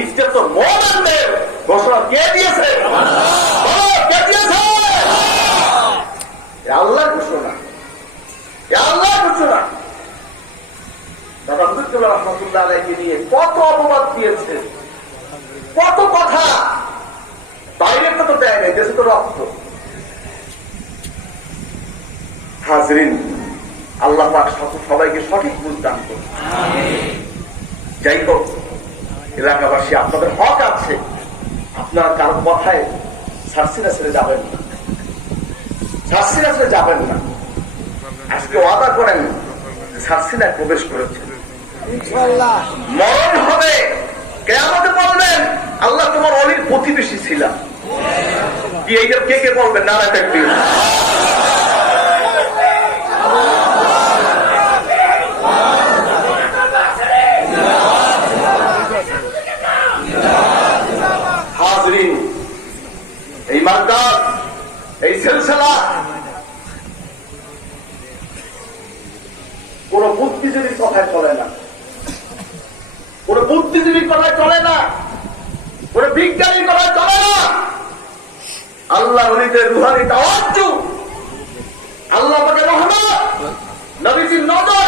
ইজ্জত মুমিনদের ঘোষণা কে দিয়েছে? কে দিয়েছে? আল্লাহর ঘোষণা, আল্লাহর ঘোষণা। দাদা হুজুর রহমতুল্লাহ আলাইহি নিয়ে কত অপবাদ দিয়েছে, কত কথা। বাইরে তো দেয় নাই, দেশে তো রক্ত। হাজরিন, আল্লাহ পাক সবাইকে সঠিক বুঝ দান করুন। যাই হোক, এলাকাবাসী, আপনাদের হক আছে, আপনারা কারো কথায় ছাড়ছিনা ছেড়ে যাবেন না, ছাড়ছিনা ছেড়ে যাবেন না। আজকে ওয়াদা করেন ছাড়ছিনায় প্রবেশ করেছেন, মরণ হবে, কিয়ামতে বলবেন আল্লাহ তোমার অলির প্রতিবেশী ছিলাম। কি এইটা কে কে বলবেন? না তাকবীর। হাজরিন, এই মার্কাজ, এই সিলসিলা কোন বুদ্ধিজীবীর কথায় চলে না, কোন বুদ্ধিজীবীর কথায় চলে না, কোন বিজ্ঞানীর কথায় চলে না। আল্লাহ ওলিদের রুহানি তাওয়াজ্জু, আল্লাহ পাকের রহমত, নবীজির নজর